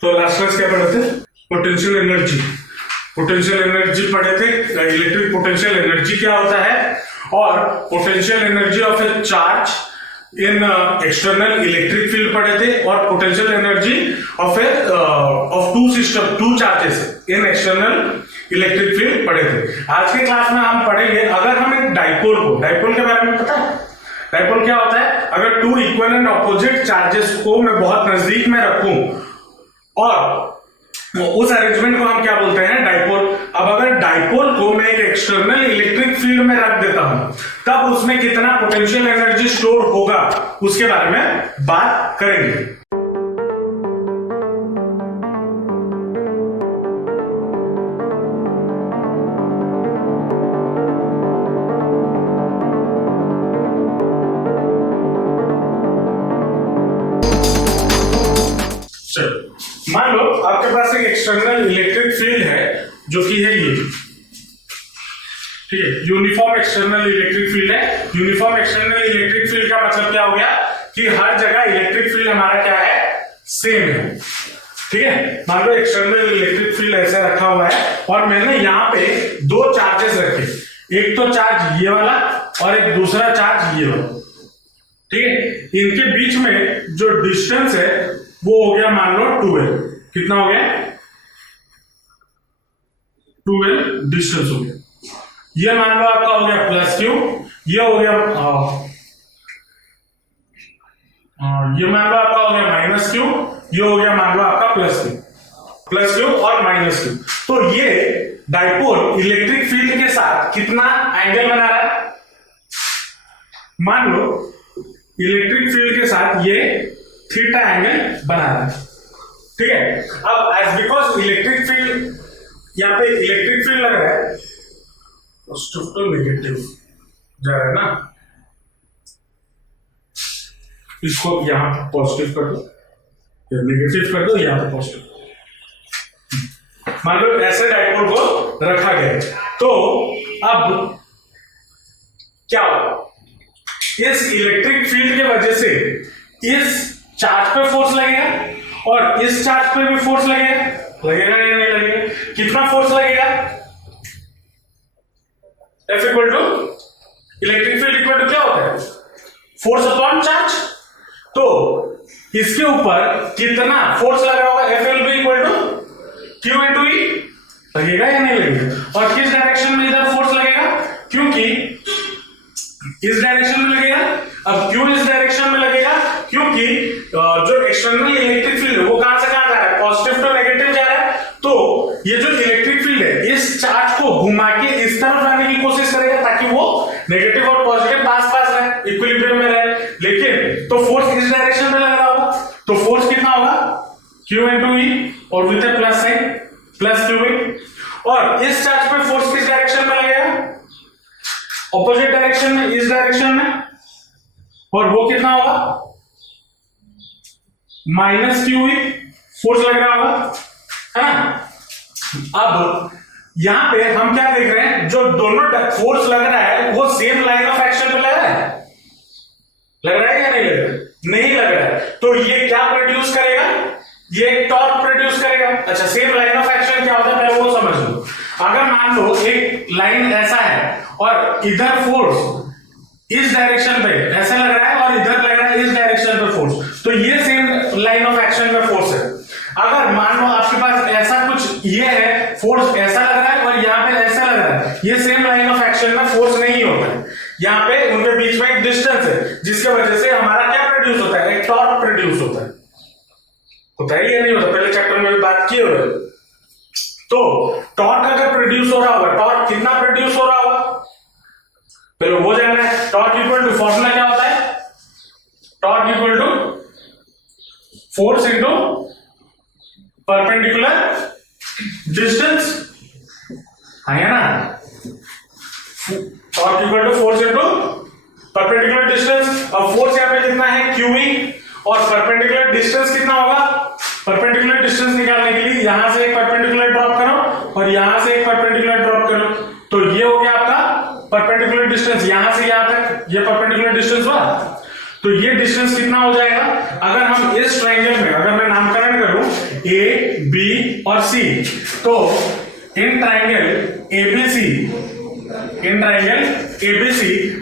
तो last class क्या पढ़े थे? Potential energy. पोटेंशियल एनर्जी पढ़े थे, इलेक्ट्रिक पोटेंशियल एनर्जी क्या होता है, और potential energy of A charge in external electric field पढ़े थे, और potential energy of two charges in external electric field पढ़े थे। आज के क्लास में हम पढ़ेंगे, अगर हम एक डाइपोल के बारे में पता है? डाइपोल क्या होता है? अगर two equal and opposite charges को मैं बहुत नजदीक में रखूं और उस अरेंजमेंट को हम क्या बोलते हैं? डाइपोल। अब अगर डाइपोल को मैं एक एक्सटर्नल इलेक्ट्रिक फील्ड में रख देता हूं, तब उसमें कितना पोटेंशियल एनर्जी स्टोर होगा उसके बारे में बात करेंगे। मान लो आपके पास एक एक्सटर्नल इलेक्ट्रिक फील्ड है जो कि है ये, ठीक है, यूनिफॉर्म एक्सटर्नल इलेक्ट्रिक फील्ड है। यूनिफॉर्म एक्सटर्नल इलेक्ट्रिक फील्ड का मतलब क्या हो गया कि हर जगह इलेक्ट्रिक फील्ड हमारा क्या है? सेम है, ठीक है। मान लो एक्सटर्नल इलेक्ट्रिक फील्ड ऐसे रखा हुआ है और मैंने यहाँ पे दो चार्जेस रखे, एक तो चार्ज ये वाला और एक दूसरा चार्ज ये वाला, ठीक है। इनके बीच में जो डिस्टेंस है वो हो गया मान लो 12। कितना हो गया? 12 डिस्टेंस हो गया। ये मान लो आपका हो गया प्लस क्यू, ये हो गया ये मान लो आपका हो गया माइनस क्यू, ये हो गया मान लो आपका प्लस क्यू और माइनस क्यू। तो ये डाइपोल इलेक्ट्रिक फील्ड के साथ कितना एंगल बना रहा है? मान लो इलेक्ट्रिक फील्ड के साथ ये थीटा एंगल बना रहा है, ठीक है। अब एज बिकॉज इलेक्ट्रिक फील्ड, यहां पे इलेक्ट्रिक फील्ड लग रहा है, पॉजिटिव टू नेगेटिव जा रहा है ना, इसको यहां पॉजिटिव कर दो, नेगेटिव कर दो, यहां पे पॉजिटिव। मान लो ऐसे डाइपोल को रखा गया, तो अब क्या होगा? इस इलेक्ट्रिक फील्ड की वजह से इस चार्ज पे फोर्स लगेगा और इस चार्ज पे भी फोर्स लगेगा या नहीं लगेगा? कितना फोर्स लगेगा? F equal to electric field equal to क्या होता है? Force upon charge. तो इसके ऊपर कितना फोर्स लगा होगा? F will be equal to Q into E। लगेगा या नहीं लगेगा? और किस डायरेक्शन में इधर फोर्स लगेगा? क्योंकि इस डायरेक्शन में लगेगा। अब क्यों इस डायरेक्शन में लगेगा? क्योंकि जो एक्सटर्नल इलेक्ट्रिक फील्ड है वो कहां से कहां जा रहा है? पॉजिटिव टू नेगेटिव जा रहा है। तो ये जो इलेक्ट्रिक फील्ड है इस चार्ज को घुमा के इस तरफ लाने की कोशिश करेगा ताकि वो नेगेटिव और पॉजिटिव पास पास रहे, इक्विलिब्रियम में रहे। लेकिन तो फोर्स इस डायरेक्शन में लग रहा होगा, तो फोर्स कितना होगा? Q इनटू E और with A plus sign, plus QE। और इस चार्ज पे फोर्स किस डायरेक्शन में लगेगा? ऑपोजिट डायरेक्शन में, इस डायरेक्शन में, और वो कितना होगा? माइनस QE फोर्स लग रहा होगा, है ना। अब यहां पे हम क्या देख रहे हैं? जो दोनों फोर्स लग रहा है वो सेम लाइन ऑफ एक्शन पे लग रहा है। लग रहा है या नहीं लग रहा है? नहीं लग रहा है। तो ये क्या प्रोड्यूस करेगा? ये टॉर्क प्रोड्यूस करेगा। अच्छा, सेम लाइन ऑफ एक्शन क्या होता है पहले वो समझ लो। अगर मान लो एक लाइन ऐसा है और इधर फोर्स इस डायरेक्शन पे ऐसा लग रहा है और इधर लग रहा है इस डायरेक्शन पे फोर्स, तो ये सेम लाइन ऑफ एक्शन में फोर्स है। अगर मान लो आपके पास ऐसा कुछ ये है, फोर्स ऐसा लग रहा है और यहाँ पे ऐसा लग रहा है, ये सेम लाइन ऑफ एक्शन में फोर्स नहीं होता है। यहाँ पे उनके बीच में एक डिस्टेंस है जिसकी वजह से हमारा क्या प्रोड्यूस होता है? एक टॉर्क प्रोड्यूस होता है। होता है या नहीं होता? पहले चैप्टर में भी बात की हो। तो टॉर्क अगर प्रोड्यूस हो रहा होगा, टॉर्क कितना प्रोड्यूस हो रहा होगा पहले वो जानना है। टॉर्क इक्वल टू, फॉर्मूला क्या होता है? Torque equal to force into perpendicular distance, है ना। Torque equal to force into perpendicular distance. अब फोर्स यहां पे कितना है? QE, और परपेंडिकुलर डिस्टेंस कितना होगा? परपेंडिकुलर डिस्टेंस निकालने के लिए यहां से एक परपेंडिकुलर ड्रॉप करो और यहां से एक परपेंडिकुलर ड्रॉप करो, तो ये हो गया आपका परपेंडिकुलर डिस्टेंस। यहां से यहां तक ये परपेंडिकुलर डिस्टेंस हुआ। तो ये डिस्टेंस कितना हो जाएगा? अगर हम इस ट्रायंगल में, अगर मैं नामकरण करूं ए बी और सी। तो इन ट्राइंगल एबीसी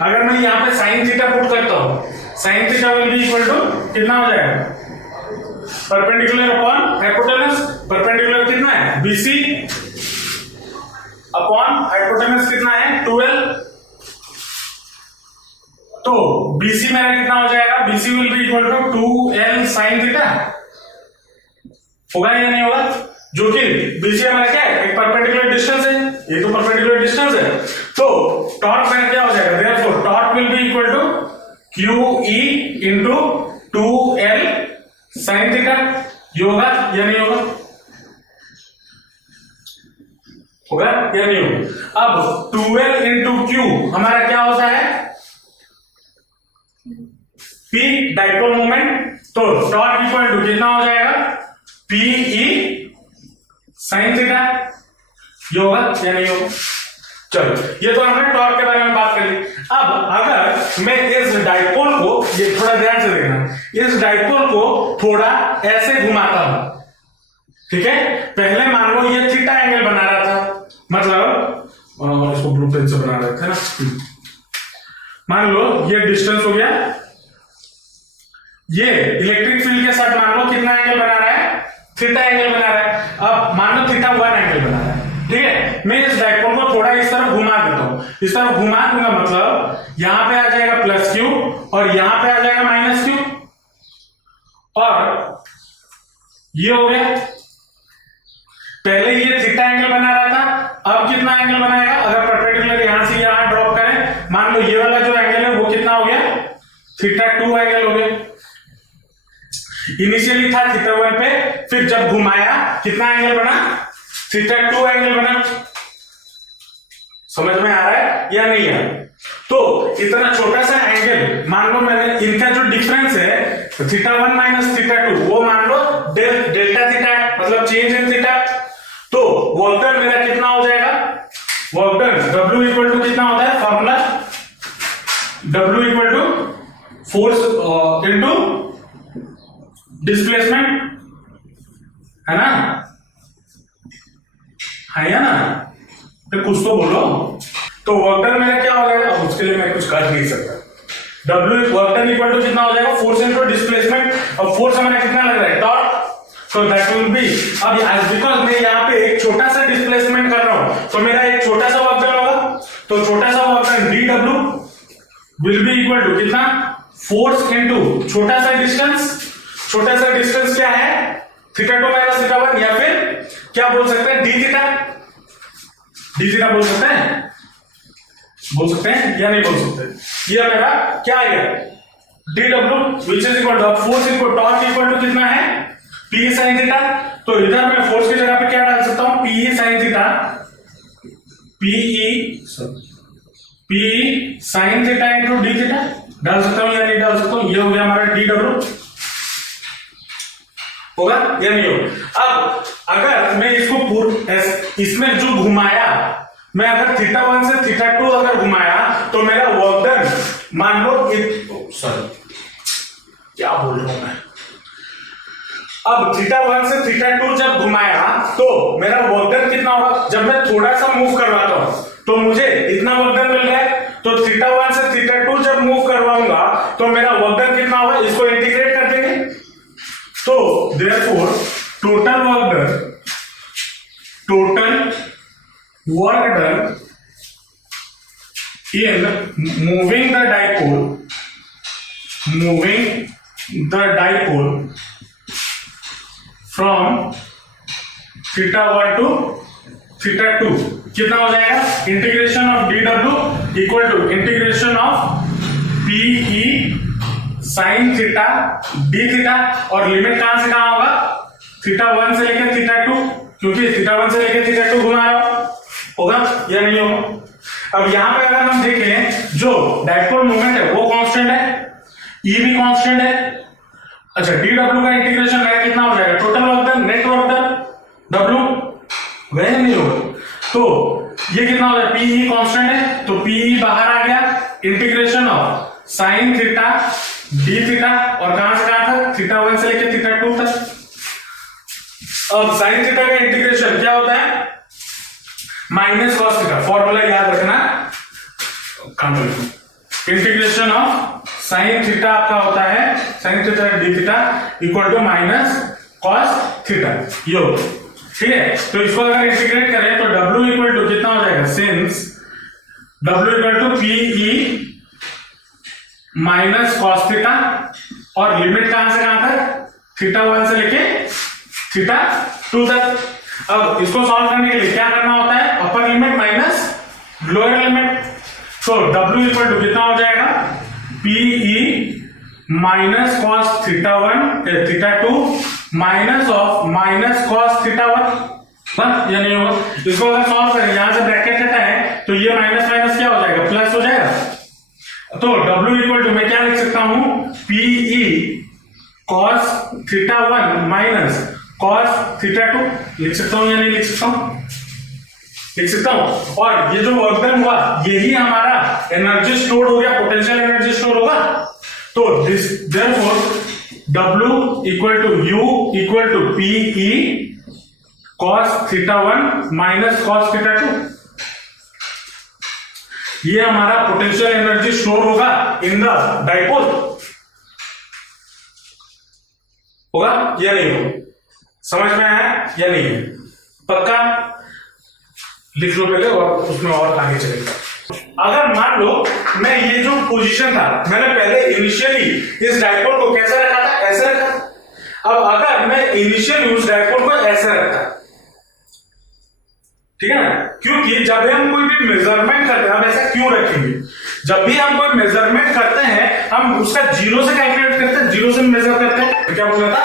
अगर मैं यहाँ पे साइन थीटा पुट करता हूं, sine theta will be equal to कितना हो जाएगा, परपेंडिकुलर अपॉन हाइपोटेनस। परपेंडिकुलर कितना है, बीसी अपॉन हाइपोटेनस कितना है, 12। तो बीसी मेरा कितना हो जाएगा, BC will be equal to 2l sine theta. होगा या नहीं होगा, जो कि बीसी हमारा क्या है, एक परपेंडिकुलर डिस्टेंस है, ये तो परपेंडिकुलर डिस्टेंस है। तो टॉर्क मेरा क्या हो जाएगा, therefore torque will be equal to QE into 2l sine theta. ये होगा या नहीं होगा, होगा या नहीं होगा। अब 2l इंटू Q हमारा क्या होता है, P डाइपोल मोमेंट। तो टॉर्क इक्वल टू कितना हो जाएगा, PE साइन थीटा। ये होगा या नहीं होगा। चलो ये तो हमने टॉर्क के बारे में बात कर ली। अब अगर मैं इस डाइपोल को, ये थोड़ा ध्यान से देखना, इस डाइपोल को थोड़ा ऐसे घुमाता हूं, ठीक है। पहले मान लो ये थीटा एंगल बना रहा था, मतलब इसको ब्लू पेन से बना रहे थे ना। मान लो ये डिस्टेंस हो गया, ये इलेक्ट्रिक फील्ड के साथ मान लो कितना एंगल बना रहा है, थीटा एंगल बना रहा है। अब मान लो थीटा 1 एंगल बना रहा है, ठीक है। मैं इस डाइपोल को थोड़ा इस तरफ घुमा देता हूं, इस तरफ घुमा दूंगा, मतलब यहां पे आ जाएगा प्लस क्यू और यहां पे आ जाएगा माइनस क्यू, और ये हो गया। पहले ये थीटा एंगल बना रहा था, अब कितना एंगल बनाएगा, अगर परपेंडिकुलर यहां से यहां ड्रॉप करें, मान लो ये वाला जो एंगल है वो कितना हो गया, थीटा 2 एंगल हो गया। इनिशियली था थीटा 1 पे, फिर जब घुमाया कितना एंगल बना, थीटा 2 एंगल बना। समझ में आ रहा है या नहीं है। तो इतना छोटा सा एंगल, मान लो मैंने इनका जो डिफरेंस है थीटा 1 माइनस थीटा 2, वो मान लो डेल्टा थीटा, मतलब चेंज इन थीटा। तो वर्क डन मेरा कितना हो जाएगा, work done W equal to कितना होता है, formula W equal to force into displacement, है ना, है या ना, तो कुछ तो बोलो। तो वर्क डन मेरा क्या हो जाएगा, उसके लिए मैं कुछ कर नहीं सकता। W work done equal to कितना हो जाएगा, फोर्स इनटू डिस्प्लेसमेंट, और फोर्स हमारा कितना लग रहा है, टॉर्क। तो दैट विल बी, अब बिकॉज मैं यहाँ पे एक छोटा सा डिस्प्लेसमेंट कर रहा हूं, तो मेरा एक छोटा सा वर्क डन होगा। तो छोटा सा work done DW will be equal to कितना, फोर्स इनटू छोटा सा डिस्टेंस। छोटा सा डिस्टेंस क्या है, थीटा 2 माइनस थीटा 1, या फिर क्या बोल सकते हैं, डी थीटा बोल सकते हैं या नहीं बोल सकते। ये मेरा क्या आएगा, DW which is equal to force equal torque equal to कितना है, P साइन थीटा। तो इधर मैं फोर्स की जगह पे क्या डाल सकता हूं, PE sine theta, PE sine theta into D theta डाल सकता हूं या नहीं डाल सकता हूं। ये हो गया हमारा DW, होगा या नहीं होगा। अब अगर मैं इसको इसमें जो घुमाया, मैं अगर थीटा 1 से थीटा 2 अगर घुमाया, तो मेरा वर्क डन मान लो, सॉरी क्या बोल रहा हूं मैं, अब थीटा 1 से थीटा 2 जब घुमाया तो मेरा वर्क डन कितना होगा, जब मैं थोड़ा सा मूव करवाता हूं तो मुझे इतना वर्क डन मिल रहा है। तो थीटा 1 से थीटा 2 जब मूव करवाऊंगा तो मेरा वर्क डन कितना होगा, इसको इंटीग्रेट कर देंगे। तो therefore total work done in moving the dipole from theta 1 to theta 2 कितना हो जाएगा, integration of DW equal to integration of PE sine theta d theta, और लिमिट कहां से कहां होगा, थीटा 1 से लेकर थीटा 2, क्योंकि थीटा 1 से लेकर थीटा 2 घुमा रहा होगा या नहीं होगा। अब यहां पे अगर हम देखें, जो डाइपोल मोमेंट है वो कांस्टेंट है, E भी कांस्टेंट है। अच्छा, DW का इंटीग्रेशन मेरा कितना हो जाएगा, total work done, net work done W वह नहीं होगा। तो ये कितना हो जाएगा, PE कांस्टेंट है, तो PE बाहर आ गया, integration of sine theta d theta, और कहां से कहां तक, थीटा 1 से लेकर थीटा 2 तक। अब साइन थीटा का इंटीग्रेशन क्या होता है, माइनस कॉस थीटा, फॉर्मूला याद रखना, इंटीग्रेशन ऑफ साइन थीटा आपका होता है sine theta d theta equal to minus cos theta, ये हो, ठीक है। तो इसको अगर इंटीग्रेट करें तो W इक्वल टू कितना हो जाएगा, since W equal to P E minus cos theta, और लिमिट कहां से कहां तक, थीटा 1 से लेके थीटा 2 तक। अब इसको सॉल्व करने के लिए क्या करना होता है, upper limit minus lower limit. तो W इक्वल टू कितना हो जाएगा, PE minus cos theta 1 theta 2 minus of minus cos theta 1, या नहीं होगा। इसको अगर सॉल्व करें, यहां से ब्रैकेट हटा है तो ये माइनस माइनस क्या हो जाएगा, प्लस हो जाएगा। तो W इक्वल टू मैं क्या लिख सकता हूं, PE cos theta 1 minus cos theta 2, लिख सकता हूं या नहीं लिख सकता हूं, लिख सकता हूं। और ये जो वर्क डन हुआ यही हमारा एनर्जी स्टोर हो गया, पोटेंशियल एनर्जी स्टोर होगा। तो this therefore W equal to U equal to PE cos theta 1 minus cos theta 2, ये हमारा पोटेंशियल एनर्जी स्टोर होगा इन द डाइपोल, होगा या नहीं होगा, समझ में आया या नहीं है, पक्का लिख लो पहले और उसमें और आगे चलेगा। अगर मान लो मैं ये जो पोजीशन था मैंने पहले इनिशियली इस डाइपोल को कैसे रखा था, ऐसे रखा था। अब अगर मैं इनिशियली उस डाइपोल को ऐसे रखता, ठीक है ना, क्योंकि जब हम कोई भी मेजरमेंट करते हैं, हम ऐसा क्यों रखेंगे, जब भी हम कोई मेजरमेंट करते हैं हम उसका जीरो से कैलकुलेट करते हैं, जीरो से मेजर करते हैं। क्या बोला था,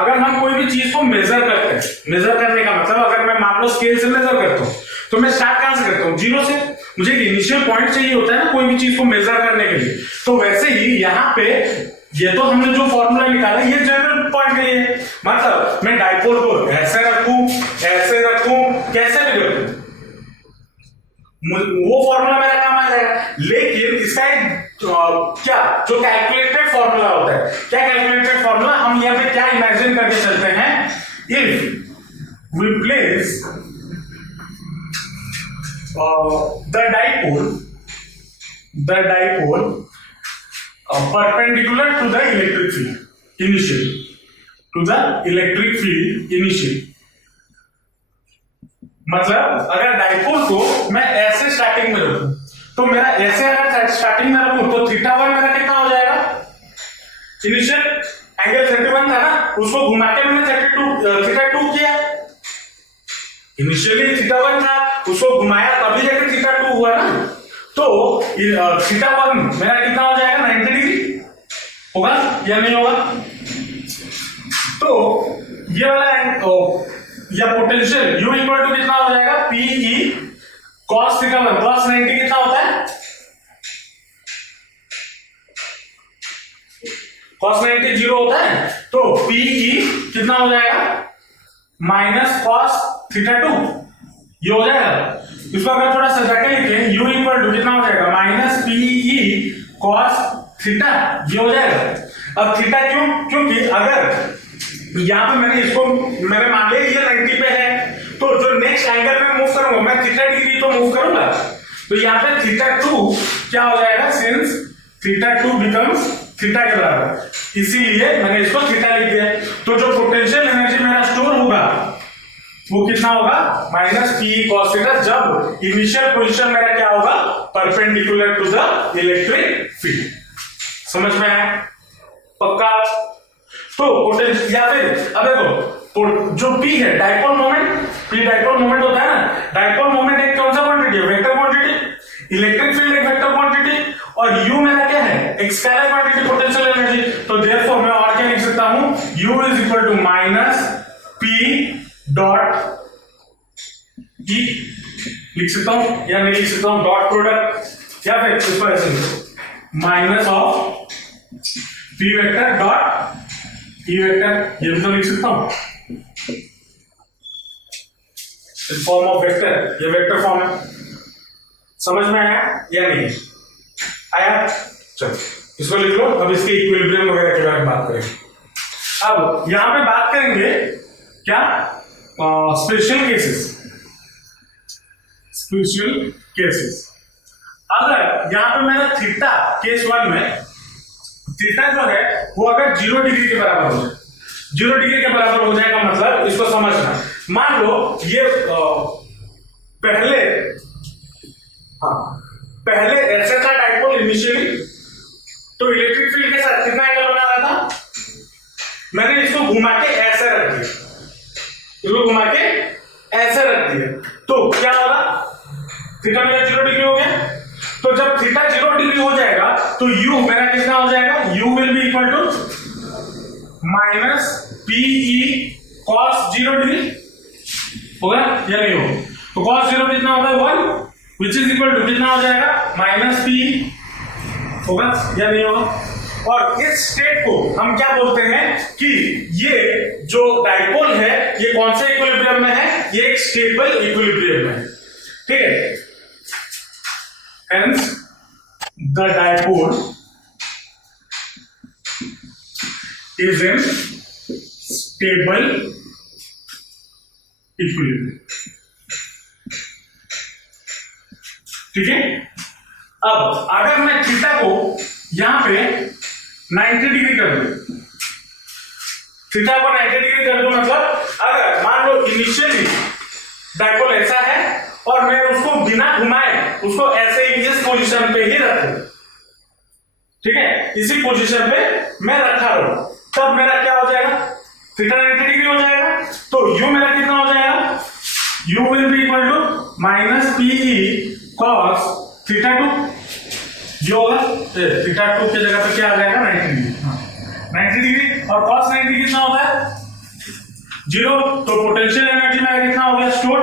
अगर हम कोई भी चीज को मेजर करते हैं, मेजर करने का मतलब अगर मैं मान लो स्केल से मेजर करता हूं तो मैं स्टार्ट कहां से करता हूं, जीरो से। मुझे एक इनिशियल पॉइंट चाहिए होता है ना कोई भी चीज को मेजर करने के लिए। तो वैसे ही यहाँ पे ये तो हमने जो फॉर्मूला निकाला ये जनरल पॉइंट के लिए, मतलब मैं डाइपोल को ऐसे रखूं कैसे भी रखूं, वो फॉर्मूला मेरा काम आ जाएगा। लेकिन इसका एक क्या जो कैलकुलेटेड फॉर्मूला होता है, क्या कैलकुलेटेड फॉर्मूला, हम यहाँ पे क्या इमेजिन करके चलते हैं, if we place the dipole perpendicular to the electric field initially, to the electric field initially, मतलब अगर डाइपोल को मैं ऐसे स्टार्टिंग में रखूं तो मेरा ऐसे अगर स्टार्टिंग में रखूं तो थीटा 1 मेरा कितना हो जाएगा, इनिशियल एंगल 31 था ना, उसको घुमा के मैंने थीटा 2 किया। इनिशियली थीटा 1 था, उसको घुमाया तभी जाकर थीटा 2 हुआ ना, तो थीटा 1 मेरा कितना हो जाएगा, 90 डिग्री होगा या नहीं होगा। तो ये वाला या पोटेंशियल U इक्वल टू कितना हो जाएगा, पीई कॉस थीटा 1 कॉस 90 कितना होता है, कॉस 90 जीरो होता है, तो पीई कितना हो जाएगा, माइनस कॉस थीटा 2, ये हो जाएगा। इसको अगर थोड़ा सा जाके लिखें, U इक्वल टू कितना हो जाएगा, माइनस पीई कॉस थीटा, ये हो जाएगा। अब थीटा क्यों, क्योंकि अगर यहां पे मैंने मान लिया ये 90 पे है, तो जो नेक्स्ट एंगल में मूव करूंगा मैं थीटा डिग्री तो मूव करूंगा, तो यहाँ पे थीटा 2 क्या हो जाएगा, सिंस थीटा 2 बिकम्स थीटा के बराबर, इसीलिए मैंने इसको थीटा लिख दिया। तो जो पोटेंशियल एनर्जी मेरा स्टोर होगा वो कितना होगा, माइनस पी कॉस थीटा, जब इनिशियल पोजीशन मेरा क्या होगा, perpendicular to the electric field. समझ में आया, पक्का। तो पोटेंशियल या फिर अब देखो जो P है dipole moment, P dipole moment होता है ना, डाइपोल मोमेंट एक कौन सा क्वांटिटी है, वेक्टर क्वांटिटी, इलेक्ट्रिक फील्ड एक वेक्टर क्वांटिटी, और U मेरा क्या है, एक स्केलर क्वांटिटी पोटेंशियल एनर्जी। तो देयरफॉर मैं और क्या लिख सकता हूं, U is equal to minus P dot E लिख सकता हूं या नहीं लिख सकता हूं, डॉट प्रोडक्ट, या फिर इसको ऐसे लिखो, minus of P vector dot E vector, ये भी तो लिख सकता हूं इस फॉर्म ऑफ वेक्टर, ये वेक्टर फॉर्म है। समझ में आया या नहीं आया, चलो इसको लिख लो। अब इसके इक्विलिब्रियम वगैरह के बारे में बात करेंगे। अब यहां पे बात करेंगे क्या, स्पेशल केसेस अगर यहां पे मेरा थीटा केस 1 में थीटा जो है वो अगर 0 डिग्री के बराबर हो जाए, 0 डिग्री के बराबर हो जाएगा मतलब इसको समझना, मान लो ये पहले ऐसे था डाइपोल इनिशियली, तो इलेक्ट्रिक फील्ड के साथ कितना एंगल बना रहा था, मैंने इसको घुमा के ऐसे रख दिया, तो क्या होगा, थीटा मेरा 0 डिग्री हो गया। तो जब थीटा 0 डिग्री हो जाएगा तो u मेरा कितना हो जाएगा, u will be equal to minus PE cos 0 degree होगा या नहीं होगा, तो cos 0 कितना होगा 1 विच इज इक्वल टू कितना हो जाएगा माइनस PE होगा या नहीं होगा। और इस स्टेट को हम क्या बोलते हैं कि ये जो डाइपोल है ये कौन से इक्विलिब्रियम में है, ये एक स्टेबल इक्विलिब्रियम में है, ठीक है। Hence, the dipole is in stable equilibrium. ठीक है। अब अगर मैं थीटा को यहां पे 90 डिग्री कर दूं, थीटा को 90 डिग्री कर दूं मतलब अगर मान लो इनिशियली डाइपोल ऐसा है और मैं उसको बिना घुमाए उसको ऐसे ही इस पोजीशन पे ही रखूं, ठीक है, इसी पोजीशन पे मैं रखा रहूं, तब मेरा क्या हो जाएगा, थीटा 90 डिग्री हो जाएगा। तो u मेरा कितना हो जाएगा, u will be equal to minus PE cos theta 2, जो होगा थीटा 2 की जगह पे क्या आ जाएगा 90 डिग्री, 90 डिग्री और cos 90 कितना होता है 0, तो पोटेंशियल एनर्जी मेरा कितना हो गया स्टोर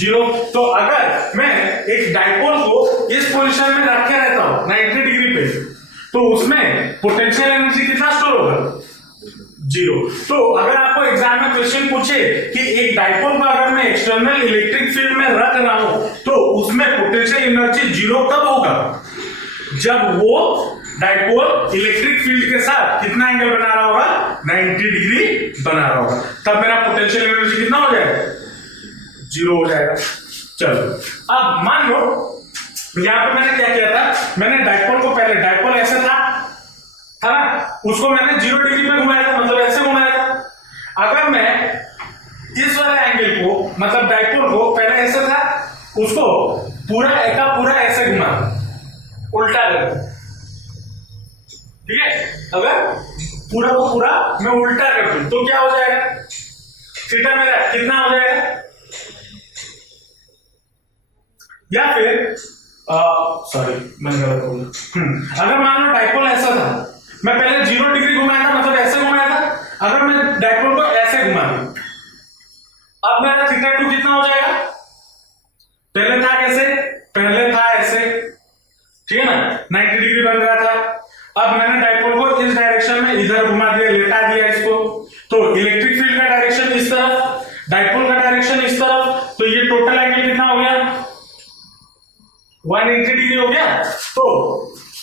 0। तो अगर मैं एक डाइपोल को इस पोजीशन में रख के रहता हूं 90 डिग्री पे, तो उसमें पोटेंशियल एनर्जी कितना स्टोर होगा 0। तो अगर आपको एग्जाम में क्वेश्चन पूछे कि एक डाइपोल को अगर मैं एक्सटर्नल इलेक्ट्रिक फील्ड में रख रहा हूं तो उसमें पोटेंशियल एनर्जी 0 कब होगा, जब वो डाइपोल इलेक्ट्रिक फील्ड के साथ कितना एंगल बना रहा होगा 90 डिग्री बना रहा होगा, तब मेरा पोटेंशियल एनर्जी कितना हो जाएगा 0 हो जाएगा। चलो अब मान लो यहां पे मैंने क्या किया था, मैंने डाइपोल को पहले डाइपोल ऐसे था ना, उसको मैंने 0 डिग्री पे घुमाया था, मतलब ऐसे घुमाया था। अगर मैं इस वाले एंगल को मतलब डाइपोल को पहले ऐसे था उसको पूरा एका पूरा ऐसे घुमा उल्टा कर, ठीक है, अगर पूरा को पूरा मैं उल्टा कर दूं तो क्या हो जाएगा, थीटा मेरा कितना हो जाएगा, या फिर सॉरी मैंने गलत बोला, अगर मान लो डाइपोल ऐसा था, मैं पहले 0 डिग्री घुमाया था मतलब ऐसे घुमाया था, अगर मैं डाइपोल को ऐसे घुमा दूं अब मेरा थीटा 2 कितना हो जाएगा, पहले था कैसे, पहले था ऐसे, ठीक है ना 90 डिग्री बन रहा था, अब मैंने डाइपोल को इस डायरेक्शन में इधर घुमा दिया, लेटा दिया इसको, तो इलेक्ट्रिक फील्ड का डायरेक्शन इस तरफ, डाइपोल का डायरेक्शन इस तरफ, तो ये टोटल एंगल कितना हो गया 180 डिग्री हो गया। तो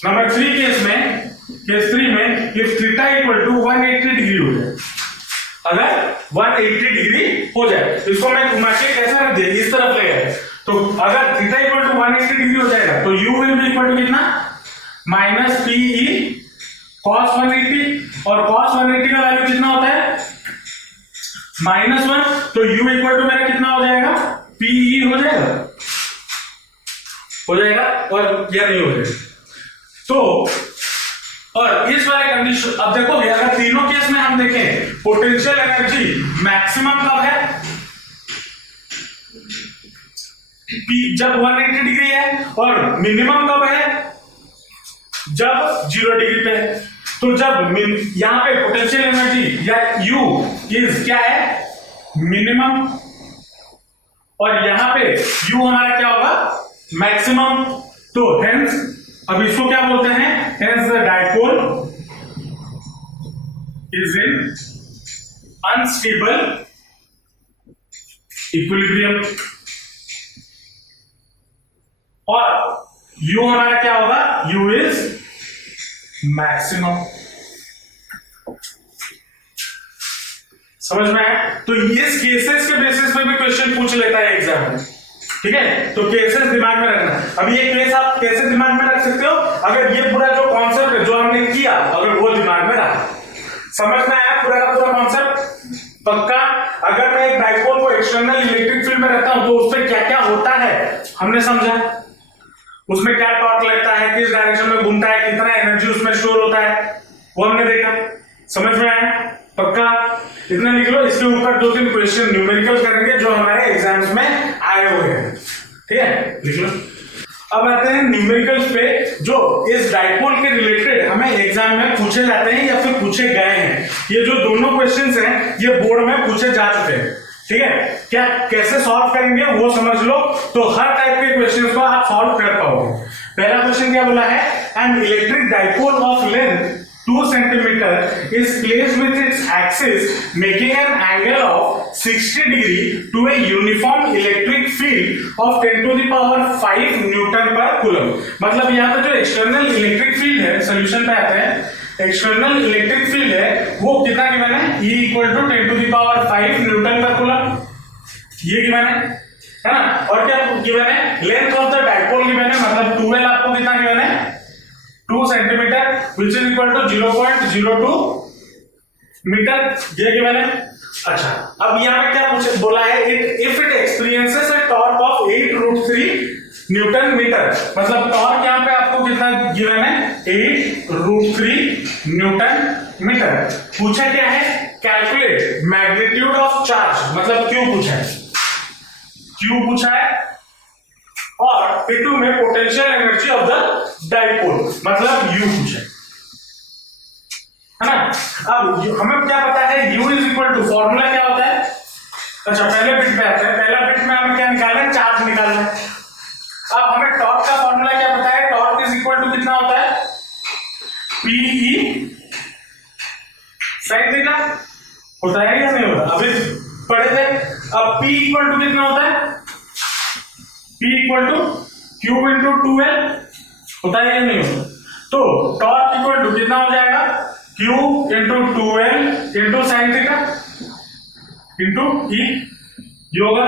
नंबर 3 केस 3 में if theta equal to 180 degree हो जाए, अगर 180 डिग्री हो जाए, इसको मैं घुमा के कैसे रख दिया इस तरफ ले गया, तो अगर थीटा इक्वल टू 180 डिग्री हो जाएगा तो u will be equal to कितना माइनस PE cos 180, और cos 180 का वैल्यू कितना होता है -1, तो u इक्वल टू मेरा कितना हो जाएगा PE हो जाएगा और यह नहीं हो जाएगा। तो और इस वाले कंडीशन अब देखोगे अगर तीनों केस में हम देखें पोटेंशियल एनर्जी मैक्सिमम कब है, जब 180 डिग्री है, और मिनिमम कब है जब 0 डिग्री पे है। तो जब यहां पे पोटेंशियल एनर्जी या U इज क्या है मिनिमम, और यहां पे U हमारा क्या होगा मैक्सिमम, तो हेंस अब इसको क्या बोलते हैं, hence the dipole is in unstable equilibrium, और U हमारा क्या होगा U इज मैक्सिमम। समझ में आया? तो इस केसेस के बेसिस पे क्वेश्चन पूछ लेता है एग्जाम में, ठीक है। तो केसेस दिमाग में रखना। अब ये केस आप कैसे दिमाग में रख सकते हो, अगर ये पूरा जो कॉन्सेप्ट है जो हमने किया अगर वो दिमाग में रहा, समझ में आया पूरा का पूरा कॉन्सेप्ट पक्का। अगर मैं एक डाइपोल को एक्सटर्नल इलेक्ट्रिक फील्ड में रखता हूं तो उसमें क्या क्या होता है हमने समझा, उसमें क्या टॉर्क लगता है, किस डायरेक्शन में घूमता है, कितना एनर्जी उसमें स्टोर होता है, वो हमने देखा। समझ में आया पक्का। इतना लिख लो। इसके ऊपर 2-3 क्वेश्चन न्यूमेरिकल करेंगे जो हमारे एग्जाम्स में आए हुए हैं, ठीक है, लिख लो। अब आते हैं न्यूमेरिकल्स पे जो इस डाइपोल के रिलेटेड हमें एग्जाम में पूछे जाते हैं या फिर पूछे गए हैं। ये जो दोनों क्वेश्चंस हैं ये बोर्ड में पूछे जा चुके हैं, ठीक है। क्या कैसे सॉल्व करेंगे वो समझ लो, तो हर टाइप के क्वेश्चंस को आप सॉल्व कर पाओगे। पहला क्वेश्चन क्या बोला है, an electric dipole of length 2 centimeter is placed with its axis making an angle of 60 degree to a uniform electric field of 10 to the power 5 Newton per coulomb। मतलब यहाँ पे जो एक्सटर्नल इलेक्ट्रिक फील्ड है, solution पे आते हैं, external electric field है वो कितना गिवन है, E equal to 10 to the power 5 Newton per coulomb, ये गिवन है ना। और क्या गिवन है, length of the dipole given है, मतलब 12 आपको कितना गिवन है, 2 centimetre which is equal to 0.02 metre, ये गिवन है। अच्छा, अब यहाँ पे क्या बोला है, if it experiences a torque of 8√3 newton metre, मतलब टॉर्क यहाँ पे आपको कितना गिवन है, 8√3 न्यूटन मीटर। पूछा क्या है, कैलकुलेट मैग्नीट्यूड ऑफ चार्ज, मतलब क्यों पूछा है, क्यों पूछा है, और P2 में potential energy of the dipole, मतलब U पूछा है ना। अब हमें क्या पता है, U is equal to, formula क्या होता है, अच्छा पहले बिट पे आता है, पहला बिट में हमें क्या निकालना है, चार्ज निकालना है। अब हमें टॉर्क का फॉर्मूला क्या पता है, टॉर्क इज इक्वल टू कितना होता है, PE sin थीटा, होता है या नहीं होता, अभी पढ़े थे। अब P इक्वल टू कितना होता है, P equal to Q into 2L, होता है या नहीं होता। तो टॉर्क इक्वल टू कितना हो जाएगा, Q into 2L into sine theta into E, ये होगा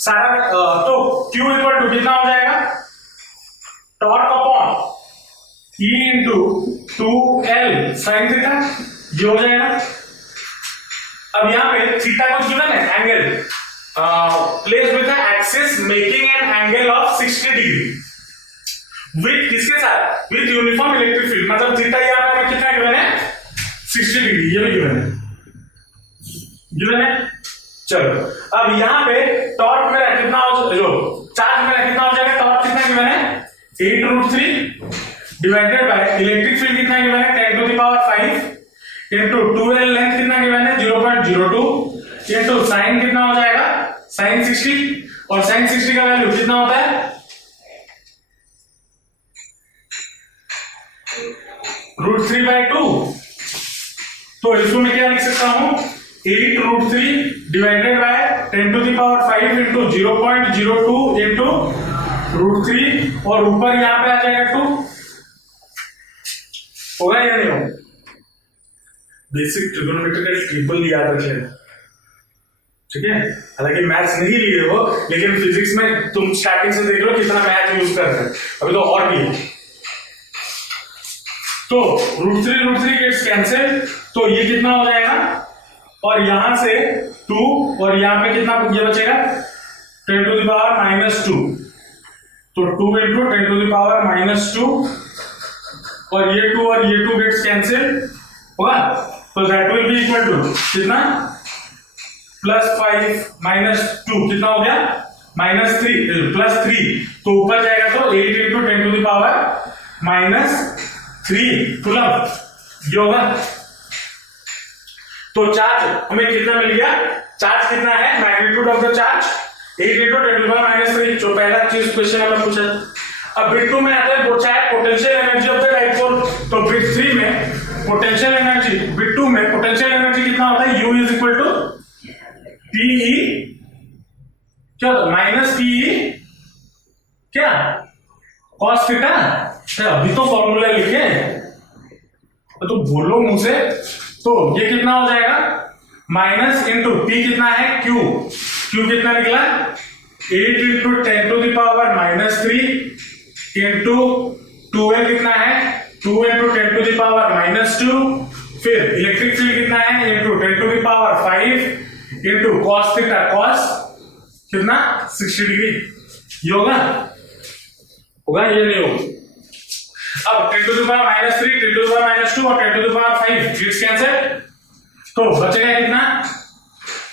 सारा। तो Q इक्वल टू कितना हो जाएगा, torque upon E into 2L sine theta, ये हो जाएगा। अब यहाँ पे थीटा को गिवन है angle, placed with the axis making an angle of 60 degree with किसके साथ, with uniform electric field, मतलब थीटा यहाँ पे हमें कितना गिवन है, 60 डिग्री, ये भी गिवन है। चलो अब यहाँ पे टॉर्क मेरा कितना हो, जो चार्ज मेरा कितना हो जाएगा, टॉर्क कितना गिवन है, 8√3 डिवाइडेड बाय इलेक्ट्रिक फील्ड कितना गिवन है, 10 to the power 5 into 2L length कितना गिवन है, 0.02 इंटू साइन कितना हो जाएगा, साइन 60, और साइन 60 का वैल्यू कितना होता है, √3/2। तो इसको मैं क्या लिख सकता हूं, 8√3 divided by 10 to the power 5 into 0.02 into √3, और ऊपर यहां पे आ जाएगा 2, होगा या नहीं होगा। बेसिक ट्रिगोनोमेट्री का टेबल याद रख लेना, ठीक है। हालांकि मैथ्स नहीं लिए हो, लेकिन फिजिक्स में तुम स्टार्टिंग से देख लो कितना मैथ यूज कर रहे हैं, अभी तो और भी है। तो √3 गेट्स कैंसिल, तो ये कितना हो जाएगा, और यहां से 2, और यहां पे कितना ये बचेगा, 10 to the power -2, तो 2 इंटू 10 to the power -2, और ये 2 और ये 2 गेट्स कैंसिल होगा, तो that will be equal to कितना, +5 -2 कितना हो गया, -3 +3, तो ऊपर जाएगा तो 8 into 10 to the power -3 coulomb, ये होगा। तो चार्ज हमें कितना मिल गया, चार्ज कितना है, magnitude of the charge 8 into 10 to the power -3, जो पहला चीज क्वेश्चन हमें पूछा। अब बिट 2 में आता है, पूछा है potential energy of the dipole, तो बिट 3 में पोटेंशियल एनर्जी, बिट 2 में पोटेंशियल एनर्जी कितना होता है, U is equal to PE, क्या -PE क्या, cos थीटा, अभी तो फॉर्मूला लिखे, तो बोलो मुंह से। तो ये कितना हो जाएगा, माइनस इंटू P कितना है, Q Q कितना निकला 8 into 10 to the power -3 into 12 कितना है 2 इंटू 10 टू द पावर -2 फिर इलेक्ट्रिक फील्ड कितना है into 10 to the power 5 into cos theta cos कितना 60 डिग्री ये होगा ये नहीं होगा। अब 10 to the power -3 10 to the power -2 और 10 to the power 5 it's cancel तो बचेगा कितना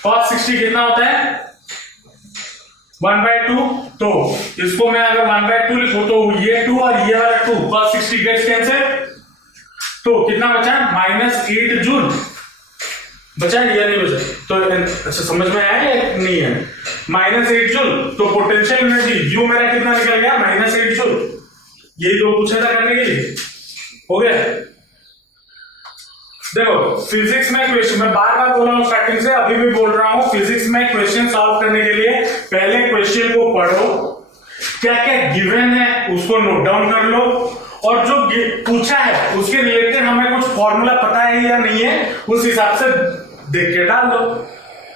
cos 60 कितना होता है 1/2 तो इसको मैं अगर 1/2 लिखूं तो ये 2 और ये वाला 2 cos 60 गेट्स कैंसिल तो कितना बचा -8 जूल बचा या नहीं बचा तो अच्छा समझ में आया या नहीं है -8 जूल तो पोटेंशियल एनर्जी यू मेरा कितना निकल गया -8 जूल यही तो पूछा था करने के लिए हो गया। देखो फिजिक्स में क्वेश्चन मैं बार बार बोल रहा हूं स्टार्टिंग से अभी भी बोल रहा हूं फिजिक्स में क्वेश्चन सॉल्व करने के लिए पहले क्वेश्चन को पढ़ो क्या क्या गिवन है उसको नोट डाउन कर लो और जो पूछा है उसके रिलेटेड हमें कुछ फॉर्मूला पता है या नहीं है उस हिसाब से देख के डाल दो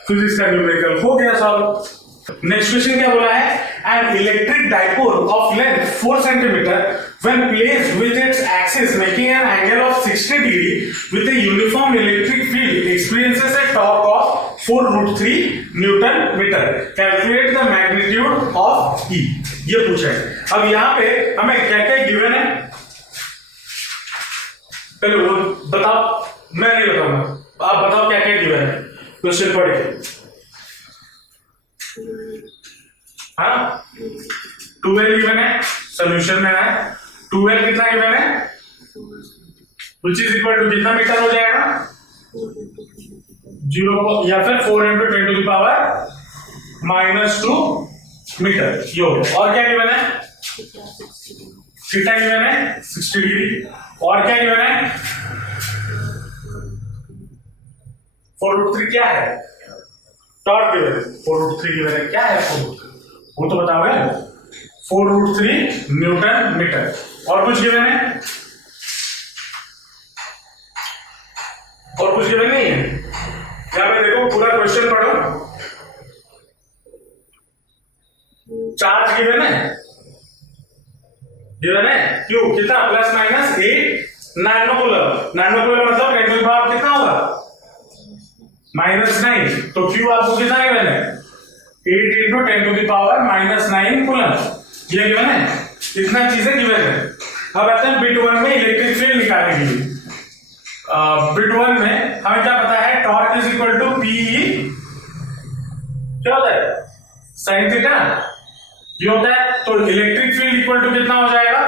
फिजिक्स का न्यूमेरिकल हो गया सॉल्व। नेक्स्ट क्वेश्चन क्या बोला है an electric dipole of length 4 cm when placed with its axis making an angle of 60 degree with a uniform electric field experiences a torque of 4√3 Newton meter. Calculate the magnitude of E. ये पूछा है। अब यहाँ पे हमें क्या क्या given है पहले वो बताओ मैं नहीं बताऊंगा आप बताओ क्या क्या गिवन है क्वेश्चन पढ़ के हाँ 12 गिवन है सॉल्यूशन में है 12 कितना गिवन है which is equal to कितना मीटर हो जाएगा 0 या फिर 4 into 10 to the power -2 metre ये हो गया। और क्या गिवन है थीटा गिवन है 60 डिग्री और क्या गिवन है 4√3 क्या है टॉर्क गिवन 4√3 गिवन है क्या है 4√3 वो तो बताओगे 4√3 न्यूटन मीटर और कुछ गिवन है और कुछ गिवन नहीं है। यहां पे देखो पूरा क्वेश्चन पढ़ो चार्ज गिवन है क्यों कितना +8 नैनोकूलम मतलब 10 टू द पावर कितना होगा -9 तो क्यू आपको कितना गिवन है 8 into 10 to the power -9 coulomb ये गिवन है इतना चीजें गिवन है। अब आते हैं बिट 1 में इलेक्ट्रिक फील्ड निकालने के लिए बिट 1 में हमें क्या पता है torque is equal to PE क्या होता है साइन थीटा ये होता है तो इलेक्ट्रिक फील्ड इक्वल टू कितना हो जाएगा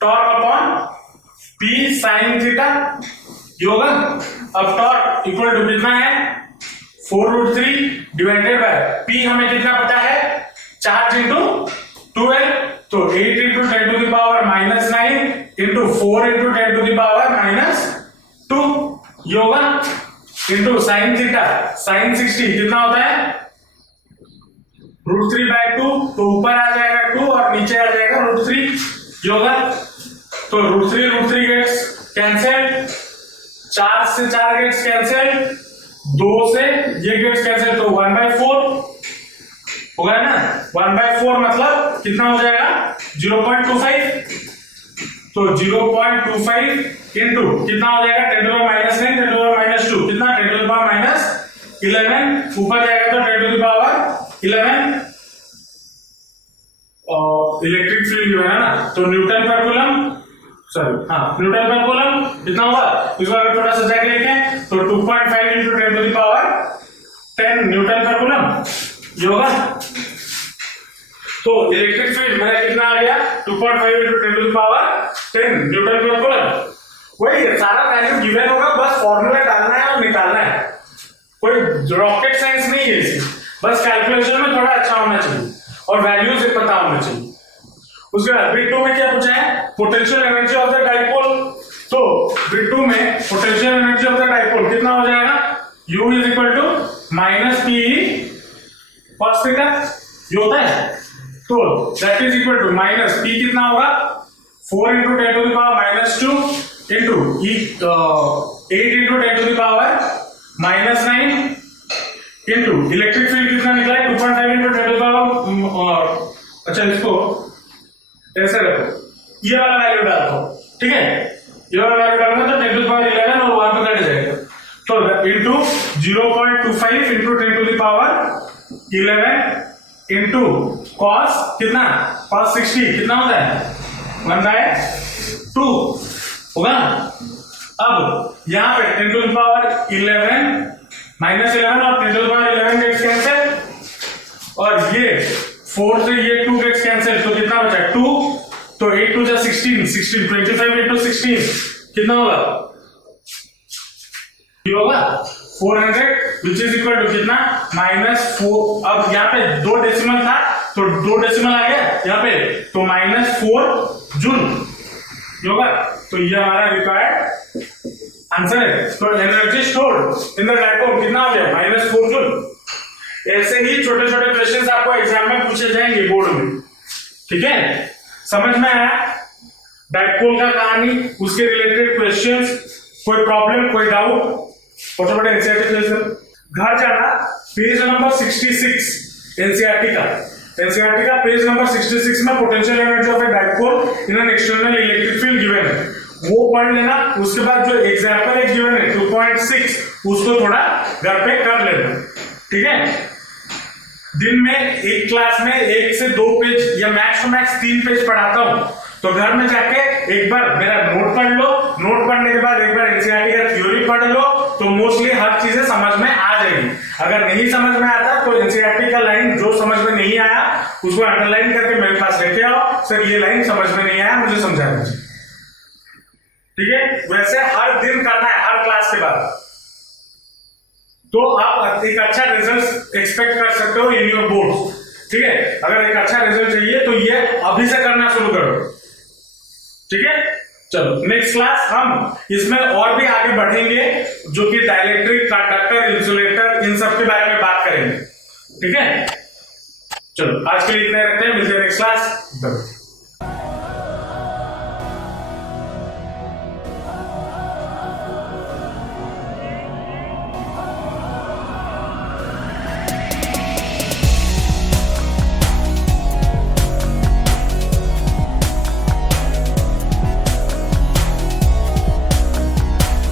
torque upon P sign theta ये होगा। अब टॉर्क इक्वल टू कितना है 4√3 डिवाइडेड बाय पी हमें कितना पता है चार्ज इंटू 12 तो 8 into 10 to the power -9 into 4 into 10 to the power -2 ये होगा इंटू साइन थीटा साइन 60 कितना होता है √3/2 तो ऊपर आ जाएगा 2 और नीचे आ जाएगा √3 ये होगा तो √3 गेट्स कैंसिल 4 से 4 गेट्स कैंसिल 2 से ये गेट्स कैंसिल तो 1/4 होगा ना 1/4 मतलब कितना हो जाएगा 0.25 तो 0.25 इंटू कितना हो जाएगा 10 to the -9 10 to the -2 कितना 10 to the power -11 ऊपर जाएगा तो 10 to the power 11 और इलेक्ट्रिक फील्ड जो है ना तो न्यूटन पर कूलम न्यूटन पर कूलम कितना होगा इसको अगर थोड़ा सा जाके लिखें तो 2.5 into 10 to the power 10 Newton पर कूलम ये होगा। तो इलेक्ट्रिक फील्ड मेरा कितना आ गया 2.5 into 10 to the power 10 Newton पर कूलम वही है सारा वैल्यू गिवन होगा बस फॉर्मूला डालना है और निकालना है कोई रॉकेट साइंस नहीं है इसमें बस कैलकुलेशन में थोड़ा अच्छा होना चाहिए और वैल्यू से पता होना चाहिए। उसके बाद बिट 2 में क्या पूछा है potential energy of the dipole तो बिट 2 में potential energy of the dipole कितना हो जाएगा U is equal to -PE cos theta ये होता है तो that is equal to -P कितना होगा 4 into 10 to the power -2 into 8 into 10 to the power -9 into electric field कितना निकला है ये वाला वैल्यू डाल दो, ठीक है, ये वाला वैल्यू डालना तो 10 to the power 11 और वहां पे कट जाएगा, तो into 0.25 into 10 to the power 11 into cos कितना, cos 60 कितना होता है 1/2 होगा ना। अब यहां पे 10 to the power 11 -11 और 10 to the power 11 gets cancel और ये 4 से ये 2 गेट्स कैंसिल, तो कितना बचा 2, तो 8 2 जा 16 16 25 into 16 कितना होगा, ये होगा 400 which is equal to कितना -4। अब यहाँ पे 2 डेसिमल था तो 2 डेसिमल आ गया यहाँ पे, तो -4 जूल होगा, तो ये हमारा रिक्वायर्ड आंसर है। तो energy stored in the dipole कितना हो गया -4 जूल। ऐसे ही छोटे छोटे क्वेश्चंस आपको एग्जाम में पूछे जाएंगे बोर्ड में, ठीक है, समझ में आया डायपोल का कहानी, उसके रिलेटेड क्वेश्चंस, कोई प्रॉब्लम कोई डाउट फटाफट एनसीईआरटी घर जाना, पेज नंबर 66 एनसीईआरटी का पेज नंबर 66 में potential energy of A dipole in an external electric field given है, वो पढ़ लेना। उसके बाद जो एग्जांपल एक गिवन है 2.6 उसको थोड़ा घर पे कर लेना, ठीक है। दिन में एक क्लास में 1 से 2 पेज या मैक्स टू मैक्स 3 पेज पढ़ाता हूं, तो घर में जाके एक बार मेरा नोट पढ़ लो, नोट पढ़ने के बाद एक बार एनसीईआरटी का थ्योरी पढ़ लो, तो मोस्टली हर चीजें समझ में आ जाएगी। अगर नहीं समझ में आता तो एनसीईआरटी का लाइन जो समझ में नहीं आया उसको अंडरलाइन करके मेरे पास लेके आओ, सर ये लाइन समझ में नहीं आया मुझे समझा दीजिए, ठीक है। वैसे हर दिन करना है हर क्लास के बाद, तो आप एक अच्छा रिजल्ट एक्सपेक्ट कर सकते हो इन योर बोर्ड, ठीक है। अगर एक अच्छा रिजल्ट चाहिए तो ये अभी से करना शुरू करो, ठीक है। चलो नेक्स्ट क्लास हम इसमें और भी आगे बढ़ेंगे, जो कि डाइलेक्ट्रिक, कंडक्टर, इंसुलेटर, इन सब के बारे में बात करेंगे, ठीक है। चलो आज के लिए इतना रखते हैं, मिलते हैं नेक्स्ट क्लास।